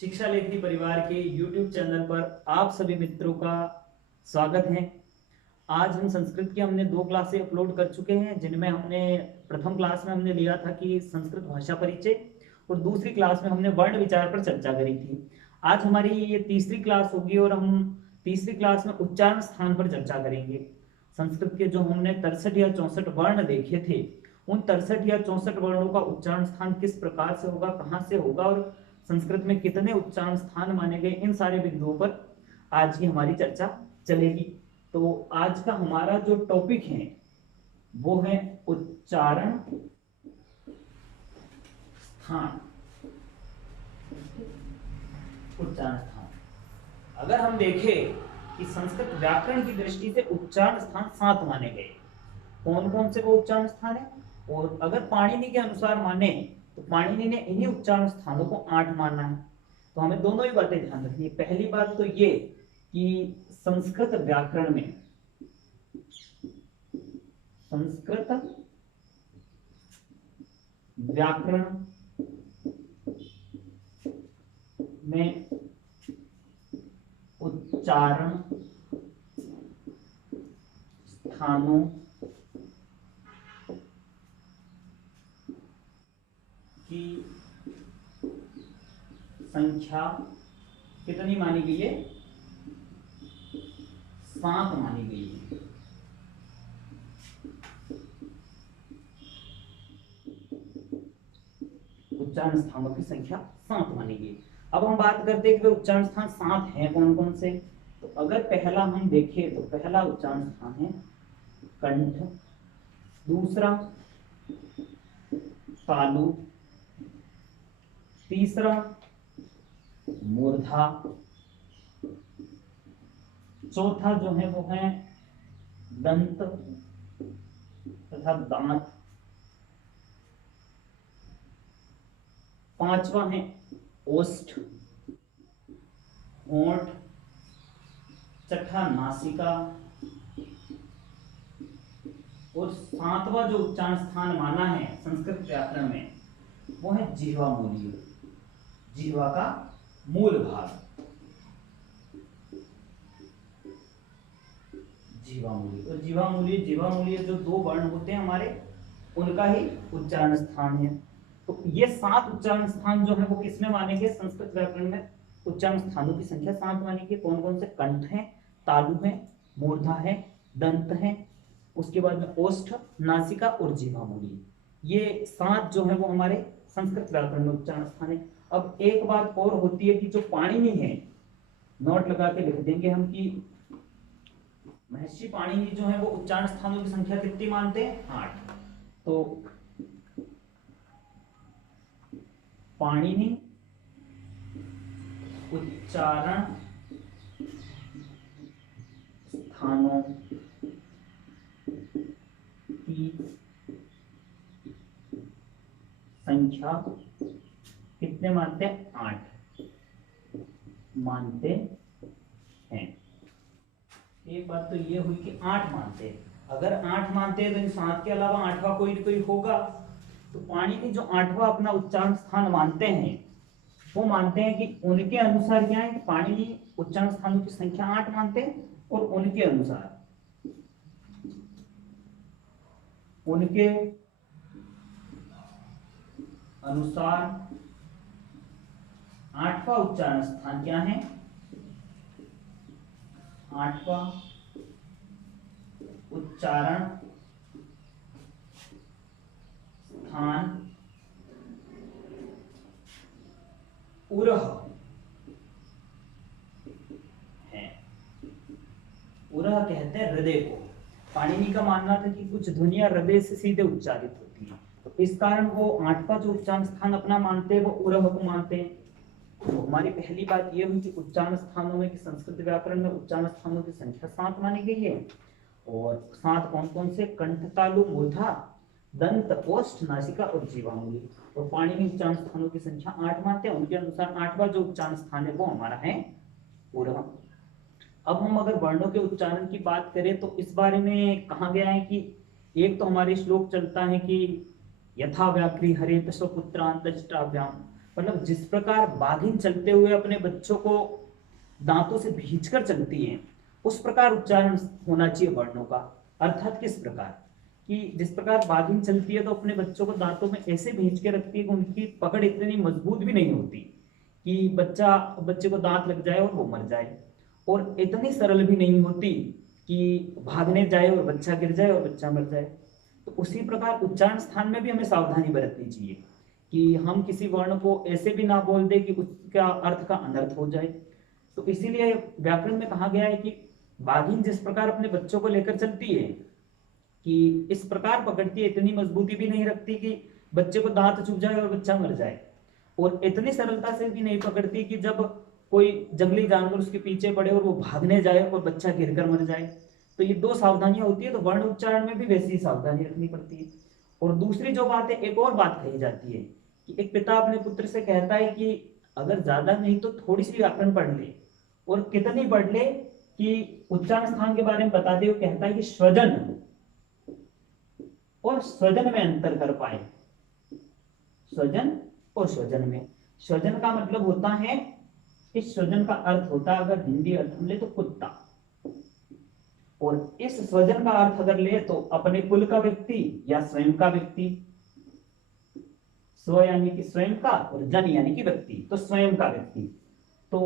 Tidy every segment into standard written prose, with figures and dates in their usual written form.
शिक्षा लेखनी परिवार के YouTube चैनल पर आप सभी मित्रों का स्वागत है। आज हम संस्कृत की हमने 2 क्लासें अपलोड कर चुके हैं, जिनमें हमने प्रथम क्लास में हमने लिया था कि संस्कृत भाषा परिचय और दूसरी क्लास में हमने वर्ण विचार पर चर्चा करी थी। आज हमारी ये तीसरी क्लास होगी और हम तीसरी क्लास में उच्चारण स्थान पर चर्चा करेंगे। संस्कृत के जो हमने 63 या 64 वर्ण देखे थे, उन 63 या 64 वर्णों का उच्चारण स्थान किस प्रकार से होगा, कहाँ से होगा और संस्कृत में कितने उच्चारण स्थान माने गए, इन सारे बिंदुओं पर आज की हमारी चर्चा चलेगी। तो आज का हमारा जो टॉपिक है वो है उच्चारण स्थान। उच्चारण स्थान अगर हम देखें कि संस्कृत व्याकरण की दृष्टि से उच्चारण स्थान 7 माने गए। कौन कौन से वो उच्चारण स्थान है? और अगर पाणिनि के अनुसार माने तो पाणिनि ने इन्हीं उच्चारण स्थानों को 8 माना है। तो हमें दोनों ही बातें ध्यान रखनी है। पहली बात तो ये कि संस्कृत व्याकरण में उच्चारण स्थानों की संख्या कितनी मानी गई है? 7 मानी गई है। उच्चारण स्थानों की संख्या 7 मानी गई। अब हम बात करते हैं कि उच्चारण स्थान 7 हैं कौन कौन से। तो अगर पहला हम देखें तो पहला उच्चारण स्थान है कंठ, दूसरा तालु, तीसरा मूर्धा, चौथा जो है वो है दंत तथा दांत, पांचवा है ओष्ठ, होंठ, छठा नासिका और 7वां जो उच्चारण स्थान माना है संस्कृत व्याकरण में वो है जिह्वा मूलीय, जिह्वा का मूल भाग, जिह्वा मूलीय। और जिह्वा मूलीय जो 2 वर्ण होते हैं हमारे, उनका ही उच्चारण स्थान है। तो ये 7 उच्चारण स्थान जो है वो किसमें माने गए? संस्कृत व्याकरण में उच्चारण स्थानों की संख्या 7 मानी गई। कौन कौन से? कंठ है, तालु है, मूर्धा है, दंत है, उसके बाद में ओष्ठ, नासिका और जिह्वा मूलीय। ये 7 जो है वो हमारे संस्कृत व्याकरण में उच्चारण स्थान है। अब एक बात और होती है कि जो पाणिनि है, नोट लगा के लिख देंगे हम कि महर्षि पाणिनि जो है वो उच्चारण स्थानों की संख्या कितनी मानते हैं? 8। तो पाणिनि उच्चारण स्थानों की संख्या कितने मानते हैं? 8 मानते हैं। एक बात तो ये हुई कि 8 मानते हैं। अगर 8 मानते हैं तो इन 7 के अलावा 8वां कोई होगा। तो पाणिनि जो 8वां अपना उच्चारण स्थान मानते हैं, वो मानते हैं कि उनके अनुसार क्या है, पाणिनि उच्चारण स्थानों की संख्या 8 मानते हैं और उनके अनुसार 8वां उच्चारण स्थान क्या है? 8वां उच्चारण स्थान उरह है। उरह कहते हैं हृदय को। पाणिनि का मानना था कि कुछ ध्वनियां हृदय से सीधे उच्चारित होती हैं, तो इस कारण वो 8वां जो उच्चारण स्थान अपना मानते हैं वो उरह को मानते हैं। तो हमारी पहली बात ये हुई कि उच्चारण स्थानों में कि संस्कृत व्याकरण में उच्चारण स्थानों की संख्या 7 मानी गई है। और 7 कौन कौन से? कंठ, तालु, मूर्धा, दंत, ओष्ठ, नासिका और जिह्वा मूलीय। और पाणिनि उच्चारण स्थानों की संख्या 8 मानते हैं। उनके अनुसार 8वां जो उच्चारण स्थान है वो हमारा है उरह। अब हम अगर वर्णों के उच्चारण की बात करें तो इस बारे में कहा गया है कि एक तो हमारे श्लोक चलता है कि यथा व्याघ्री हरेत स्वपुत्रांतश्चाभ्याम मतलब जिस प्रकार बाघिन चलते हुए अपने बच्चों को दांतों से भींचकर चलती है, उस प्रकार उच्चारण होना चाहिए वर्णों का। अर्थात किस प्रकार कि जिस प्रकार बाघिन चलती है तो अपने बच्चों को दांतों में ऐसे भींच के रखती है कि उनकी पकड़ इतनी मजबूत भी नहीं होती कि बच्चे को दांत लग जाए और वो मर जाए, और इतनी सरल भी नहीं होती कि भागने जाए और बच्चा गिर जाए और बच्चा मर जाए। तो उसी प्रकार उच्चारण स्थान में भी हमें सावधानी बरतनी चाहिए कि हम किसी वर्ण को ऐसे भी ना बोल दे कि उसका अर्थ का अनर्थ हो जाए। तो इसीलिए व्याकरण में कहा गया है कि बाघिन जिस प्रकार अपने बच्चों को लेकर चलती है कि इस प्रकार पकड़ती है, इतनी मजबूती भी नहीं रखती कि बच्चे को दांत चुभ जाए और बच्चा मर जाए, और इतनी सरलता से भी नहीं पकड़ती कि जब कोई जंगली जानवर उसके पीछे पड़े और वो भागने जाए और बच्चा गिरकर मर जाए। तो ये दो सावधानियां होती है, तो वर्ण उच्चारण में भी वैसी ही सावधानी रखनी पड़ती है। और दूसरी जो बात है, एक और बात कही जाती है कि एक पिता अपने पुत्र से कहता है कि अगर ज्यादा नहीं तो थोड़ी सी व्याकरण पढ़ ले, और कितनी पढ़ ले कि उच्चारण स्थान के बारे में बता दे। वो कहता है कि स्वजन और स्वजन में अंतर कर पाए। स्वजन और स्वजन में, स्वजन का मतलब होता है, इस स्वजन का अर्थ होता है अगर हिंदी अर्थ में ले तो कुत्ता, और इस स्वजन का अर्थ अगर ले तो अपने कुल का व्यक्ति या स्वयं का व्यक्ति। स्व यानी कि स्वयं का, और जन यानी कि व्यक्ति, तो स्वयं का व्यक्ति। तो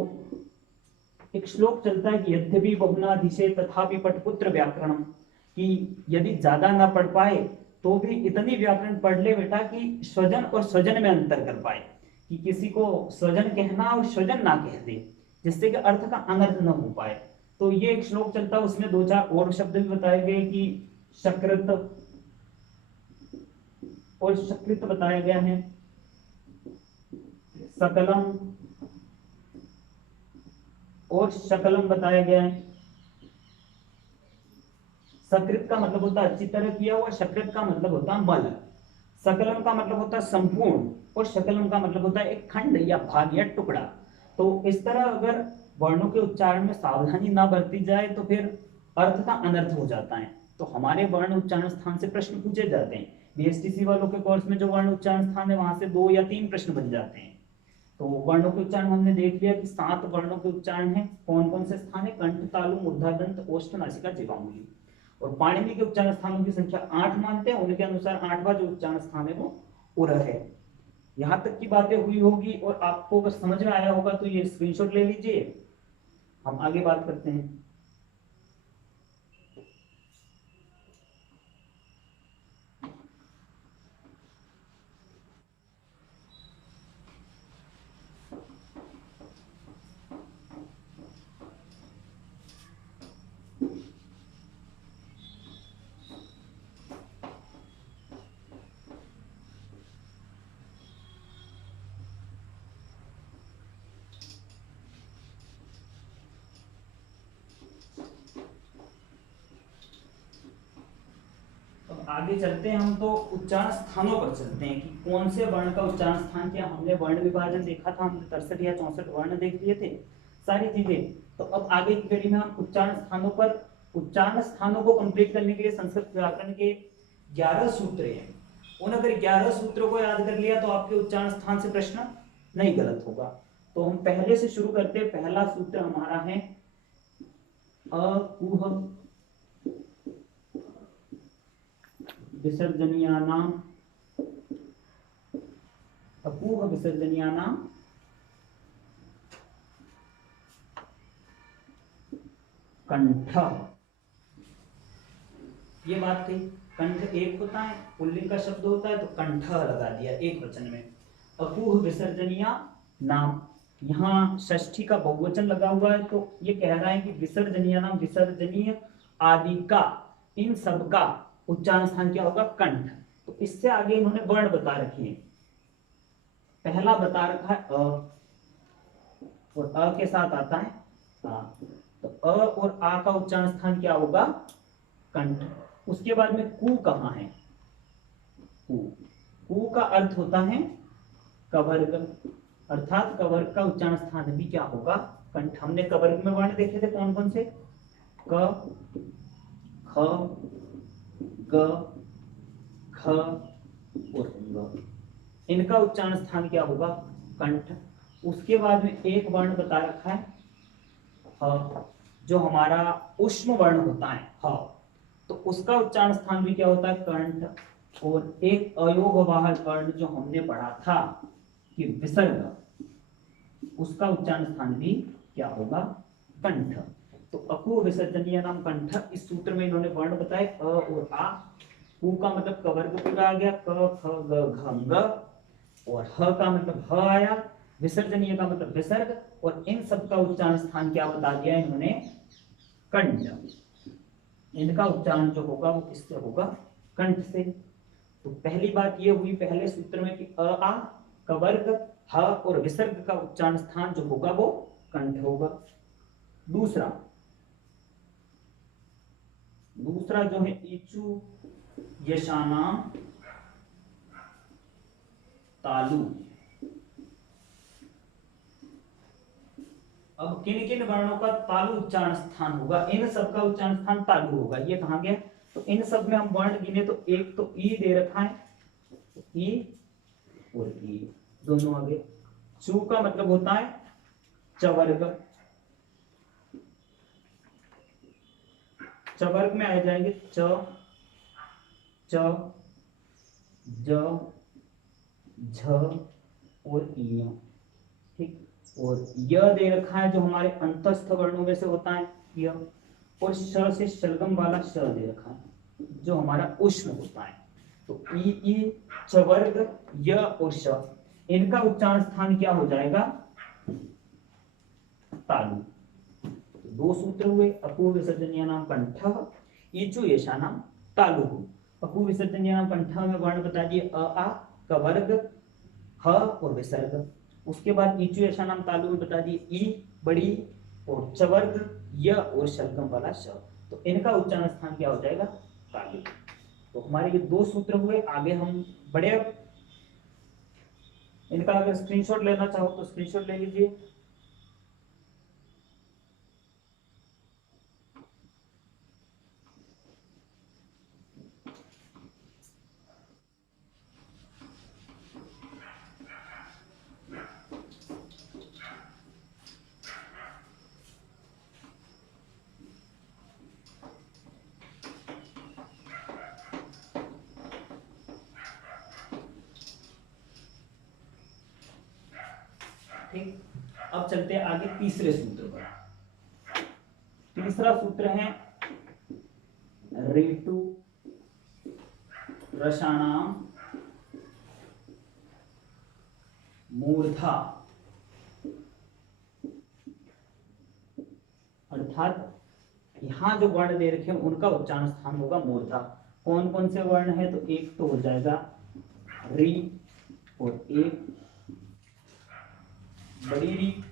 एक श्लोक चलता है कि यद्यपि बहुनाधिशे तथापि पठपुत्र व्याकरणम, कि यदि ज्यादा ना पढ़ पाए तो भी इतनी व्याकरण पढ़ ले बेटा कि स्वजन और स्वजन में अंतर कर पाए, कि किसी को स्वजन कहना और स्वजन ना कह दे, जिससे कि अर्थ का अनर्थ न हो पाए। तो ये एक श्लोक चलता है, उसमें दो चार और शब्द भी बताए गए कि सकृत और सकृत बताया गया है, सकलम और शकलम बताया गया है। सकृत का मतलब होता है अच्छी तरह किया हुआ, सकृत का मतलब होता है मल, सकलम का मतलब होता है संपूर्ण, और शकलम का मतलब होता है एक खंड या भाग या टुकड़ा। तो इस तरह अगर वर्णों के उच्चारण में सावधानी ना बरती जाए तो फिर अर्थ का अनर्थ हो जाता है। तो हमारे वर्ण उच्चारण स्थान से प्रश्न पूछे जाते हैं। बीएसटीसी वालों के कोर्स में जो वर्ण उच्चारण स्थान है वहां से 2 या 3 प्रश्न बन जाते हैं। तो वर्णों के उच्चारण हमने देख लिया कि 7 वर्णों के उच्चारण है। कौन कौन से स्थान है? कंठ, तालु, मूर्धा, दंत, ओष्ठ, नासिका, जीवांगुली। और पाणिनि के उच्चारण स्थानों की संख्या 8 मानते हैं, उनके अनुसार 8वां जो उच्चारण स्थान है वो उर है। यहां तक की बातें हुई होगी और आपको अगर समझ में आया होगा तो ये स्क्रीनशॉट ले लीजिए, हम आगे बात करते हैं। आगे चलते हैं हम, तो उच्चारण स्थानों पर चलते हैं कि कौन से वर्ण का उच्चारण स्थान क्या। हमने वर्ण विभाजन देखा था, हमने 63 या 64 वर्ण देख लिए थे, सारी चीजें। तो अब आगे की कड़ी में हम उच्चारण स्थानों पर, उच्चारण स्थानों को कंप्लीट करने के लिए संस्कृत व्याकरण के 11 सूत्र हैं। उन अगर 11 सूत्रों को याद कर लिया तो आपके उच्चारण स्थान से प्रश्न नहीं गलत होगा। तो हम पहले से शुरू करते हैं। पहला सूत्र हमारा है अकुह विसर्जनीयानाम, अपूह विसर्जनीयानाम कंठ। ये बात कही, कंठ एक होता है, पुल्लिंग का शब्द होता है तो कंठ लगा दिया एक वचन में। अपूह विसर्जनीया नाम, यहाँ षष्ठी का बहुवचन लगा हुआ है, तो ये कह रहा है कि विसर्जनीय नाम, विसर्जनीय आदि का, इन सब का उच्चारण स्थान क्या होगा? कंठ। तो इससे आगे इन्होंने वर्ण बता रखे हैं। पहला बता रखा है अ, और अ के साथ आता है आ। तो अ और आ का उच्चारण स्थान क्या होगा? कंठ। उसके बाद में कु कहाँ है? कु, कु का अर्थ होता है कवर्ग, अर्थात कवर्ग का उच्चारण स्थान भी क्या होगा? कंठ। हमने कवर्ग में वर्ण देखे थे कौन कौन से? क, ख, ग, ख और ग। इनका उच्चारण स्थान क्या होगा? कंठ। उसके बाद में एक वर्ण बता रखा है ह, जो हमारा उष्म वर्ण होता है ह, तो उसका उच्चारण स्थान भी क्या होता है? कंठ। और एक अयोगवाहक वर्ण जो हमने पढ़ा था कि विसर्ग, उसका उच्चारण स्थान भी क्या होगा? कंठ। तो अपूर्व विसर्जनीय नाम कंठ, इस सूत्र में इन्होंने वर्ण बताए अ और आ। उ का मतलब कवर्ग पूरा आ गया, क ख ग घ ग, और ह का मतलब ह आया, विसर्जनीय का मतलब विसर्ग, और इन सब का उच्चारण स्थान क्या बता दिया इन्होंने? कंठ। इनका उच्चारण जो होगा वो किससे होगा? कंठ से। तो पहली बात ये हुई पहले सूत्र में कि अ आ, कवर्ग, ह और विसर्ग का उच्चारण स्थान जो होगा वो कंठ होगा। दूसरा जो है ईचु यशानाम तालु। अब किन किन वर्णों का तालु उच्चारण स्थान होगा? इन सब का उच्चारण स्थान तालु होगा। ये कहां गया? तो इन सब में हम वर्ण गिने तो एक तो ई दे रखा है, ई और ई दोनों आगे। चू का मतलब होता है चवर्ग, चवर्ग में आ जाएंगे च, च, ज, झ और इया। ठीक। और य दे रखा है जो हमारे अंतस्थ वर्णों में से होता है य, और श से शलगम वाला श दे रखा है जो हमारा उष्ण होता है। तो ई चवर्ग, य और श, इनका उच्चारण स्थान क्या हो जाएगा? तालु। तो दो सूत्र हुए, अपूर्व विसर्जनीय नाम कंठ, ईचु येषा नाम तालु। अपूर्व विसर्जनीय नाम कंठ में वर्ण बता दिए अ आ, कवर्ग, ह और विसर्ग। उसके बाद ईचु येषा नाम तालु में बता दिए ई बड़ी और चवर्ग, य और शलगम वाला श। तो इनका उच्चारण स्थान क्या हो जाएगा? तालु। तो हमारे ये दो सूत्र हुए। आगे हम बढ़े। इनका अगर स्क्रीनशॉट लेना चाहो तो स्क्रीनशॉट ले लीजिए। ठीक। अब चलते हैं आगे तीसरे सूत्र पर। तीसरा सूत्र है ऋतु रसाणाम मूर्धा, अर्थात यहां जो वर्ण दे रखे हैं उनका उच्चारण स्थान होगा मूर्धा। कौन कौन से वर्ण है? तो एक तो हो जाएगा री, और एक बड़ी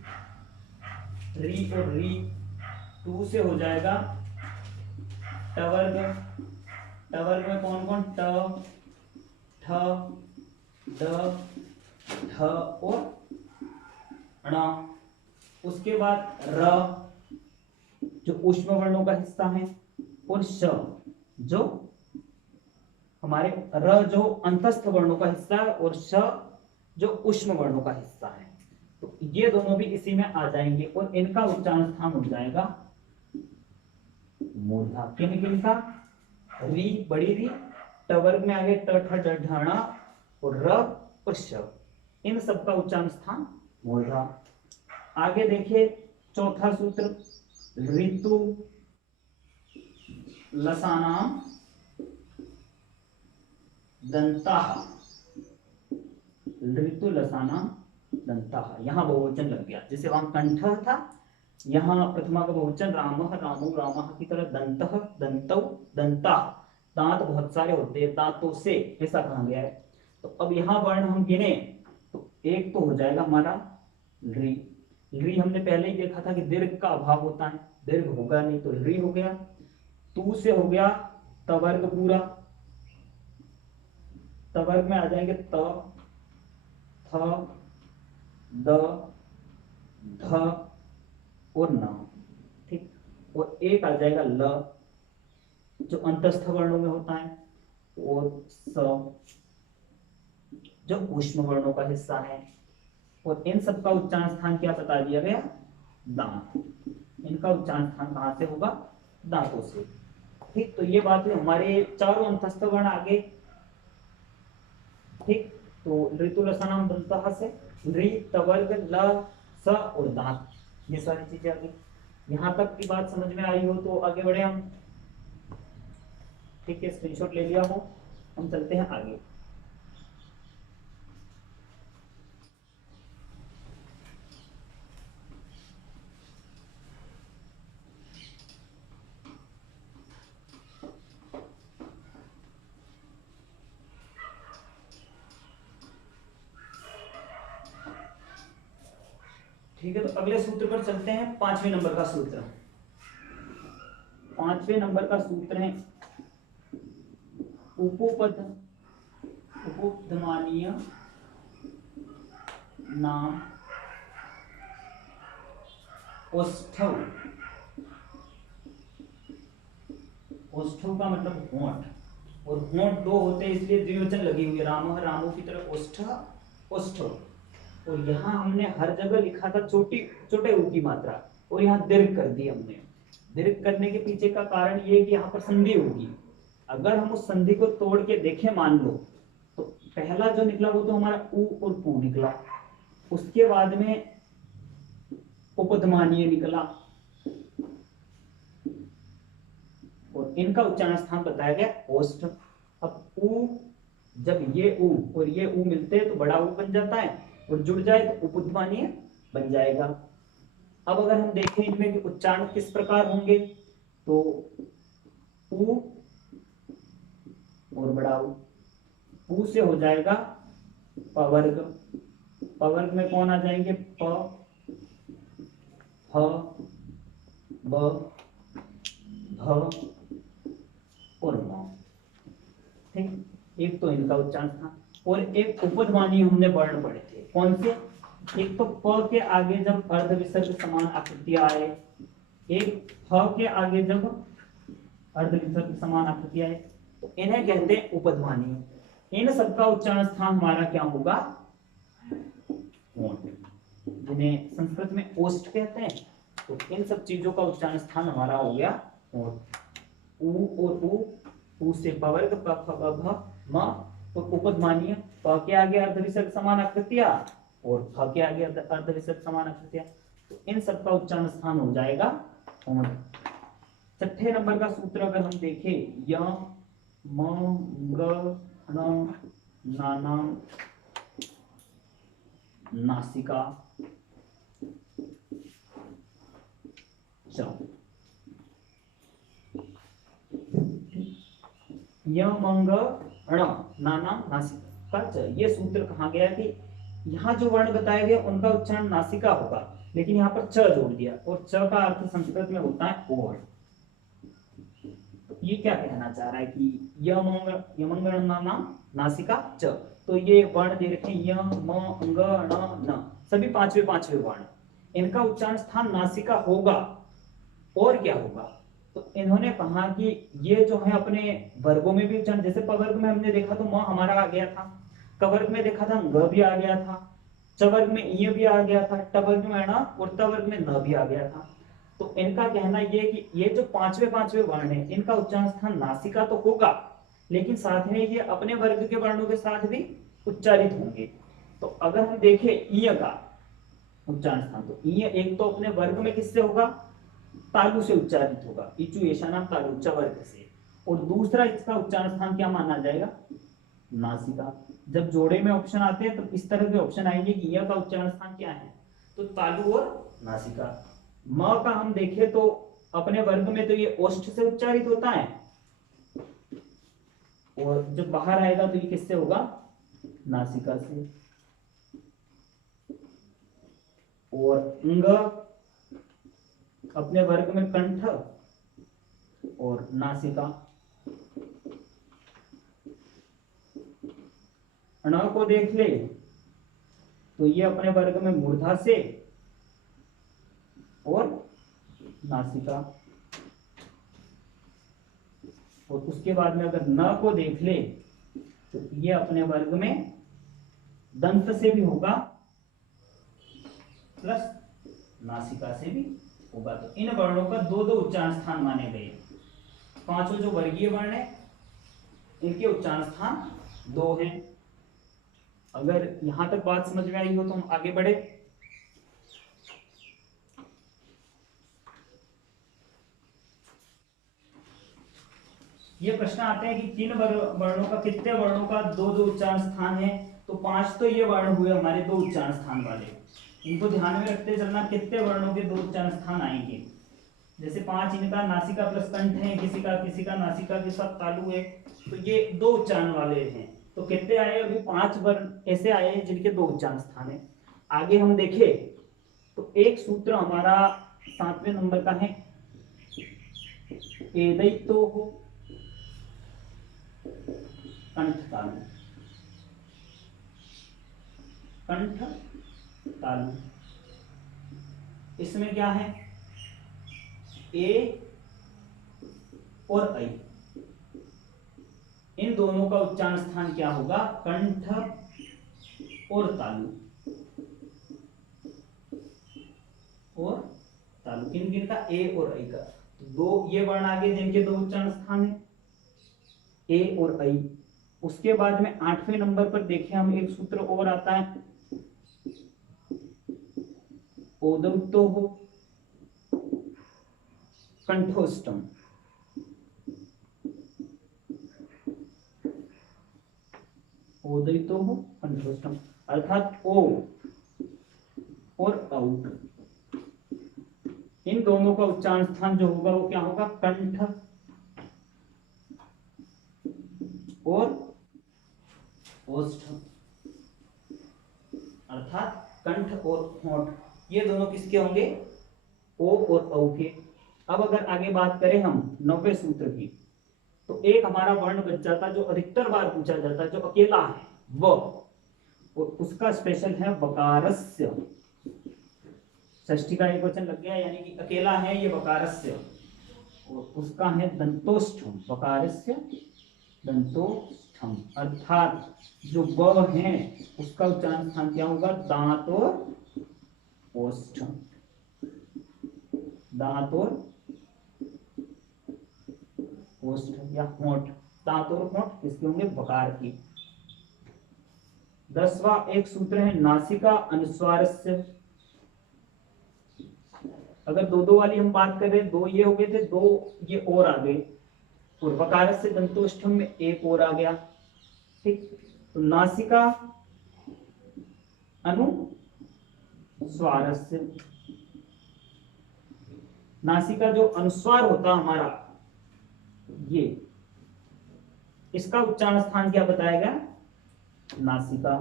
री और री। टू से हो जाएगा टवर्ग, टवर्ग में कौन कौन? ट, ठ, ड, ढ और ण। उसके बाद र जो ऊष्म वर्णों का हिस्सा है, और श जो हमारे र जो अंतस्थ वर्णों का हिस्सा है, और श जो ऊष्म वर्णों का हिस्सा है। तो ये दोनों भी इसी में आ जाएंगे और इनका उच्चारण स्थान हो जाएगा मूर्धा। किन किन का? री बड़ी री, टवर्ग में आगे ट ठ ड ढ ण और र और श, इन सब का उच्चारण स्थान मूर्धा। आगे देखिए चौथा सूत्र ऋतु लसानाम दंताः, ऋतु लसानाम दंताः। यहां बहुवचन लग गया, जैसे वहां कंठ था, यहाँ प्रथमा का बहुवचन रामः रामो रामः की तरह दंतः दंतौ दंता। दांत बहुत सारे होते हैं, दांतों से, ऐसा कहा गया है। तो अब यहाँ वर्ण हम गिने तो एक तो हो जाएगा हमारा री। री हमने पहले ही देखा था कि दीर्घ का अभाव होता है, दीर्घ होगा नहीं, तो री हो गया। तू से हो गया तवर्ग पूरा, तवर्ग में आ जाएंगे त, थ, द, ध और न। ठीक। और एक आ जाएगा ल जो अंतस्थ वर्णों में होता है, और स जो ऊष्म वर्णों का हिस्सा है। और इन सब का उच्चारण स्थान क्या बता दिया गया, दांत। इनका उच्चारण स्थान कहां से होगा, दांतों से। ठीक, तो ये बात है, हमारे चारों अंतस्थ वर्ण आगे। ठीक, तो ऋतु रसनाम दंतः से ऋ तवर्ग ल स और दांत, ये सारी चीजें आगे। यहां तक की बात समझ में आई हो तो आगे बढ़े हम। ठीक है, स्क्रीनशॉट ले लिया हो, हम चलते हैं आगे। ठीक है, तो अगले सूत्र पर चलते हैं। 5वें नंबर का सूत्र, 5वें नंबर का सूत्र है उपोपद उपधमानीय नाम ओष्ठव। ओष्ठव का मतलब होंठ, और होंठ दो होते हैं इसलिए द्विवचन लगी हुई है, रामः रामो की तरह ओष्ठ ओष्ठव। और यहाँ हमने हर जगह लिखा था छोटे ऊ की मात्रा, और यहाँ दीर्घ कर दी हमने। दीर्घ करने के पीछे का कारण ये है कि यहाँ पर संधि होगी। अगर हम उस संधि को तोड़ के देखें, मान लो, तो पहला जो निकला वो तो हमारा ऊ और पू निकला, उसके बाद में उपधमानीय निकला, और इनका उच्चारण स्थान बताया गया ओष्ठ। अब ऊ, जब ये ऊ और ये ऊ मिलते हैं तो बड़ा ऊ बन जाता है, और जुड़ जाए तो उपधमानीय बन जाएगा। अब अगर हम देखें इनमें कि उच्चारण किस प्रकार होंगे, तो ऊ और बड़ा ऊ, ऊ से हो जाएगा पवर्ग। पवर्ग में कौन आ जाएंगे, प ह ब भ और म। ठीक, एक तो इनका उच्चारण था, और एक उपधमानीय हमने वर्ण पढ़े थे, कौन से, एक तो प के आगे जब अर्ध विसर्ग समान आकृतियां आए, एक ह के आगे जब अर्ध विसर्ग समान आकृतियां आए, तो इन्हें कहते हैं उपधमानीय। इन सबका उच्चारण स्थान हमारा क्या होगा, होंठ, जिन्हें संस्कृत में ओष्ठ कहते हैं। तो इन सब चीजों का उच्चारण स्थान हमारा हो गया होंठ। ऊ और ऊ, ऊ से पवर्ग प फ ब भ म, और उपधमानीय प के आगे अर्ध विसर्ग समान आकृतियां और फ के आगे अर्ध विसर्ग समान आकृतियां, तो इन सब का उच्चारण स्थान हो जाएगा होंठ। 6ठे नंबर का सूत्र अगर हम देखें, य म ग ण नाना नासिका च। यमंग ण नाना नासिका च, ये सूत्र कहा गया कि यहाँ जो वर्ण बताए गए उनका उच्चारण नासिका होगा, लेकिन यहाँ पर च जोड़ दिया, और च का अर्थ संस्कृत में होता है और। तो ये क्या कहना चाह रहा है कि यमंग ण नाना नासिका च, तो ये वर्ण दे रखे य म अंग ण न, सभी पांचवे वर्ण, इनका उच्चारण स्थान नासिका होगा। और क्या होगा, तो इन्होंने कहा कि ये जो है अपने वर्गों में भी उच्चारण, जैसे पवर्ग में हमने देखा तो म हमारा आ गया था, कवर्ग में देखा था ग भी आ गया था, चवर्ग में य भी आ गया था, टवर्ग में ण और तवर्ग में न भी आ गया था। तो इनका कहना ये कि ये जो पांचवे वर्ण है, इनका उच्चारण स्थान नासिका तो होगा, लेकिन साथ में ये अपने वर्ग के वर्णों के साथ भी उच्चारित होंगे। तो अगर हम देखें ईय का उच्चारण स्थान, तो ईय एक तो अपने वर्ग में किससे होगा, तालु से उच्चारित होगा, इचु ऐशानाम तालु वर्ग से, और दूसरा इसका उच्चारण स्थान क्या माना जाएगा, नासिका। जब जोड़े में ऑप्शन आते हैं तो इस तरह के ऑप्शन आएंगे कि यह का उच्चारण स्थान क्या है, तो तालु और नासिका। म का हम देखें तो अपने वर्ग में तो ये ओष्ठ से उच्चारित होता है, और जब बाहर आएगा तो ये किससे होगा, नासिका से। और अंग अपने वर्ग में कंठ और नासिका। ण को देख ले तो ये अपने वर्ग में मूर्धा से और नासिका, और उसके बाद में अगर न को देख ले तो ये अपने वर्ग में दंत से भी होगा प्लस नासिका से भी होगा। तो इन वर्णों का दो दो उच्चारण स्थान माने गए। पांचों जो वर्गीय वर्ण है इनके उच्चारण स्थान दो हैं। अगर यहां तक बात समझ में आई हो तो हम आगे बढ़े। ये प्रश्न आते हैं कि तीन वर्णों का, कितने वर्णों का दो दो उच्चारण स्थान है। तो पांच तो ये वर्ण हुए हमारे दो उच्चारण स्थान वाले, इनको ध्यान में रखते चलना कितने वर्णों के दो उच्चारण स्थान आएंगे। जैसे पांच इनका नासिका प्लस कंठ है, किसी का नासिका के साथ तालु है, तो ये दो उच्चारण वाले हैं। तो कितने आए, अभी पांच वर्ण ऐसे आए हैं जिनके दो उच्चारण स्थान है। आगे हम देखें तो एक सूत्र हमारा 7वें नंबर का है, एदैतो हो कंठ तालु। कंठ तालु इसमें क्या है, ए और ऐ, इन दोनों का उच्चारण स्थान क्या होगा, कंठ और तालु। और तालु किन किन का, ए और ऐ का। तो दो ये वर्ण आगे जिनके दो उच्चारण स्थान है, ए और ऐ। उसके बाद में 8वें नंबर पर देखें हम, एक सूत्र और आता है, ओदौतो हो कंठोष्टम। ओदयितो हो कंठोष्टम, अर्थात ओ और औ, इन दोनों का उच्चारण स्थान जो होगा वो क्या होगा, कंठ और ओष्ठ, अर्थात कंठ और होंठ, ये दोनों किसके होंगे, ओ और औ के। अब अगर आगे बात करें हम 9वें सूत्र की, तो एक हमारा वर्ण बच जाता जो अधिकतर बार पूछा जाता, जो अकेला है वो, और उसका स्पेशल है वकारस्य। षष्ठी का एक वचन लग गया, यानी कि अकेला है ये वकारस्य, और उसका है दंतोष्ठम, वकारस्य दंतोष्ठम, अर्थात जो ब है उसका उच्चारण स्थान क्या होगा, दांत और ओष्ठ। दांत और ओष्ठ या होंठ, दांत और होंठ किसके होंगे, वकार की। 10वां एक सूत्र है नासिका अनुस्वारस्य। अगर दो दो वाली हम बात करें, दो ये हो गए थे, दो ये और आ गए, और वकारस्य दंतोष्ठम में एक और आ गया। ठीक, तो नासिका अनुस्वारस्य, नासिका जो अनुस्वार होता हमारा ये, इसका उच्चारण स्थान क्या बताएगा, नासिका।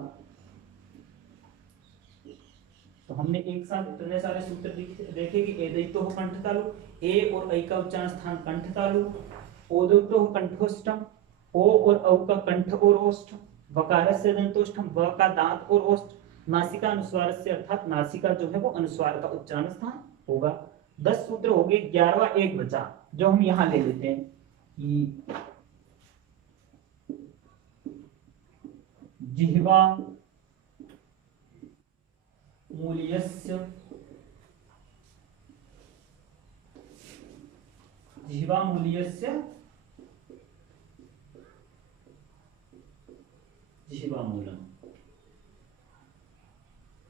तो हमने एक साथ इतने सारे सूत्र देखे कि एदैतो हो कंठ तालु, ए और ऐ का उच्चारण स्थान कंठ तालु, ओदैतो हो कंठोष्ठम, ओ और औ का कंठ और ओष्ठ, वकारस्य दंतोष्ठम, व का दांत और ओष्ठ, नासिका अनुस्वारस्य, अर्थात नासिका जो है वो अनुस्वार का उच्चारण स्थान होगा। 10 सूत्र हो गए। 11वां एक बचा जो हम यहां ले लेते हैं कि जिह्वा मूल्यस्य, जिह्वा मूल्यस्य जिह्वा मूलम।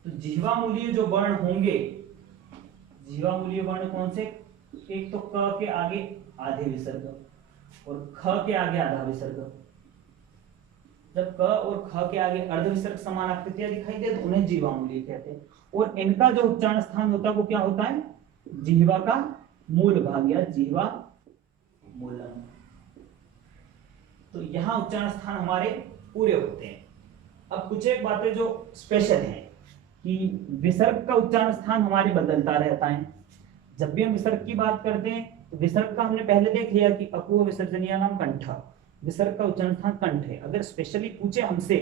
तो जिह्वा मूल्य जो वर्ण होंगे, जिह्वा मूल्य वर्ण कौन से, एक तो क के आगे आधे विसर्ग और ख के आगे आधा विसर्ग। जब क और ख के आगे अर्ध विसर्ग समान आकृतियां दिखाई दे तो उन्हें जिह्वा मूल्य कहते हैं, और इनका जो उच्चारण स्थान होता है वो क्या होता है, जिह्वा का मूल भाग या जिह्वा मूलम। तो यहाँ उच्चारण स्थान हमारे पूरे होते हैं। अब कुछ एक बातें जो स्पेशल हैं कि विसर्ग का उच्चारण स्थान हमारे बदलता रहता है। जब भी हम विसर्ग की बात करते हैं तो विसर्ग का हमने पहले देख लिया कि अपूर्व विसर्जनीय नाम कंठ, विसर्ग का उच्चारण स्थान कंठ है। अगर स्पेशली पूछे हमसे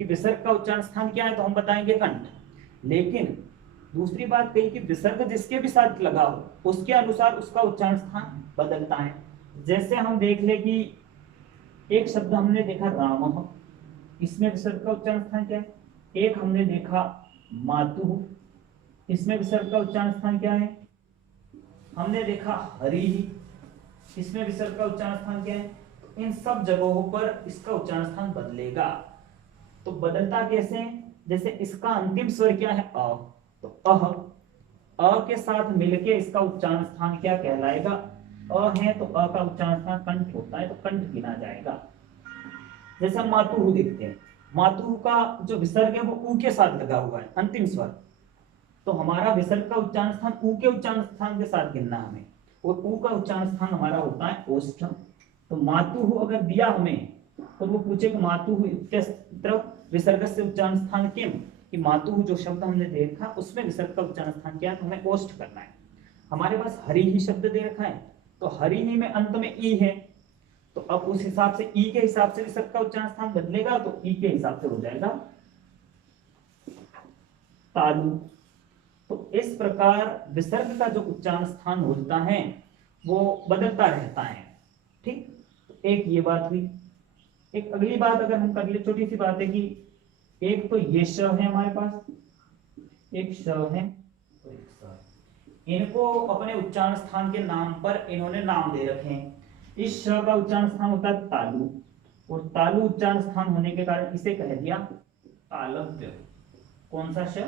कि विसर्ग का उच्चारण स्थान क्या है तो हम बताएंगे कंठ। लेकिन दूसरी बात कही कि विसर्ग जिसके भी साथ लगा हो उसके अनुसार उसका उच्चारण स्थान बदलता है। जैसे हम देख ले कि एक शब्द हमने देखा राम, इसमें विसर्ग का उच्चारण स्थान क्या है। एक हमने देखा मातु, इसमें विसर्ग का उच्चारण स्थान क्या है? हमने देखा हरि। इसमें विसर्ग का उच्चारण स्थान क्या है? इन सब जगहों पर इसका उच्चारण स्थान बदलेगा। तो बदलता कैसे? जैसे इसका अंतिम स्वर क्या है? अ। तो अ के साथ मिलके इसका उच्चारण स्थान क्या कहलाएगा? अ है तो अ का उच्चारण स्थान कंठ होता है, तो कंठ गिना जाएगा। जैसे हम मातुहु देखते हैं, मातुहु का जो विसर्ग है वो ऊ के साथ लगा हुआ है, अंतिम स्वर। तो हमारा विसर्ग का उच्चारण स्थान ऊ के उच्चारण स्थान के साथ गिनना हमें, और ऊ का उच्चारण स्थान हमारा होता है ओष्ठम। तो मातुहु अगर दिया हमें तो वो पूछे कि मातुहु इत्यत्र विसर्गस्य उच्चारण स्थान किम, कि मातुहु जो शब्द हमने देखा उसमें विसर्ग का उच्चारण स्थान क्या है, तो हमें ओष्ठ करना है। हमारे पास हरि ही शब्द दे रखा है, तो हरि ही में अंत में ई है, तो अब उस हिसाब से ई के हिसाब से विसर्ग का उच्चारण स्थान बदलेगा, तो ई के हिसाब से हो जाएगा तालु। तो इस प्रकार विसर्ग का जो उच्चारण स्थान होता है वो बदलता रहता है। ठीक, तो एक ये बात हुई। एक अगली बात अगर हम कर ले, छोटी सी बात है कि एक तो ये श है हमारे पास, एक श है, इनको अपने उच्चारण स्थान के नाम पर इन्होंने नाम दे रखे हैं। इस श का उच्चारण स्थान होता है तालु, और तालु उच्चारण स्थान होने के कारण इसे कह दिया तालव्य। कौन सा श?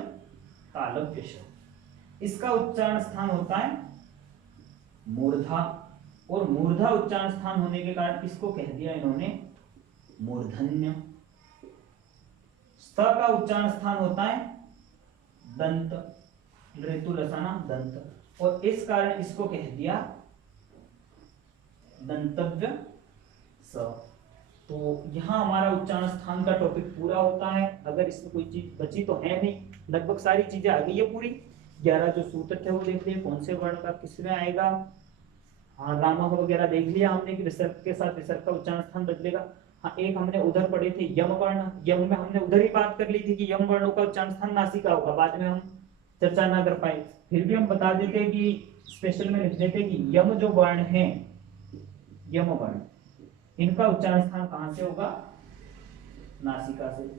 तालव्य श। इसका उच्चारण स्थान होता है मूर्धा, और मूर्धा उच्चारण स्थान होने के कारण इसको कह दिया इन्होंने मूर्धन्य। स का उच्चारण स्थान होता है दंत, ऋतु रसाना दंत, और इस कारण इसको कह दिया दंतव्य स। तो यहां हमारा उच्चारण स्थान का टॉपिक पूरा होता है। अगर इसमें कोई चीज बची तो है नहीं, लगभग सारी चीजें आ गई है पूरी। 11 जो सूत्र थे वो देख लिए, कौन से वर्ण का किसमें आएगा। हाँ, रामा वगैरह देख लिया हमने कि विसर्ग के साथ विसर्ग का उच्चारण स्थान बदलेगा। हाँ, एक हमने उधर पढ़े थे यम वर्ण, यम में हमने उधर ही बात कर ली थी कि यम वर्णों का उच्चारण स्थान नासिका होगा, बाद में हम चर्चा ना कर पाए। फिर भी हम बता देते कि स्पेशल में लिख देते कि यम जो वर्ण है, यम वर्ण, इनका उच्चारण स्थान कहां से होगा? नासिका से।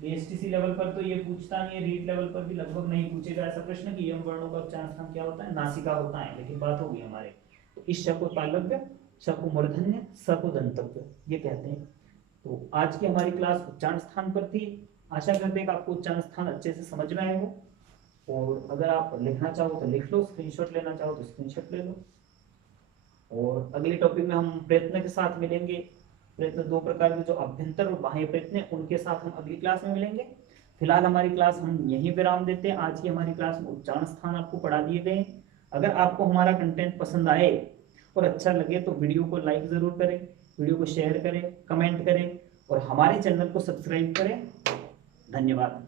बीएसटीसी लेवल पर तो ये पूछता नहीं है, रीट लेवल पर भी लगभग नहीं पूछेगा ऐसा प्रश्न कि यम वर्णों का उच्चारण स्थान क्या होता है? नासिका होता है। लेकिन बात होगी हमारे, तो इस श को तालव्य, श को मूर्धन्य, स को दंतव्य ये कहते हैं। तो आज की हमारी क्लास उच्चारण स्थान पर थी। आशा करते हैं कि आपको उच्चारण स्थान अच्छे से समझ में आए हो, और अगर आप लिखना चाहो तो लिख लो, स्क्रीनशॉट लेना चाहो तो स्क्रीनशॉट ले लो। और अगले टॉपिक में हम प्रयत्न के साथ मिलेंगे। प्रयत्न दो प्रकार के, जो अभ्यंतर और बाह्य प्रयत्न, उनके साथ हम अगली क्लास में मिलेंगे। फिलहाल हमारी क्लास हम यहीं विराम देते हैं। आज की हमारी क्लास में उच्चारण स्थान आपको पढ़ा दिए गए। अगर आपको हमारा कंटेंट पसंद आए और अच्छा लगे तो वीडियो को लाइक जरूर करें, वीडियो को शेयर करें, कमेंट करें, और हमारे चैनल को सब्सक्राइब करें। धन्यवाद।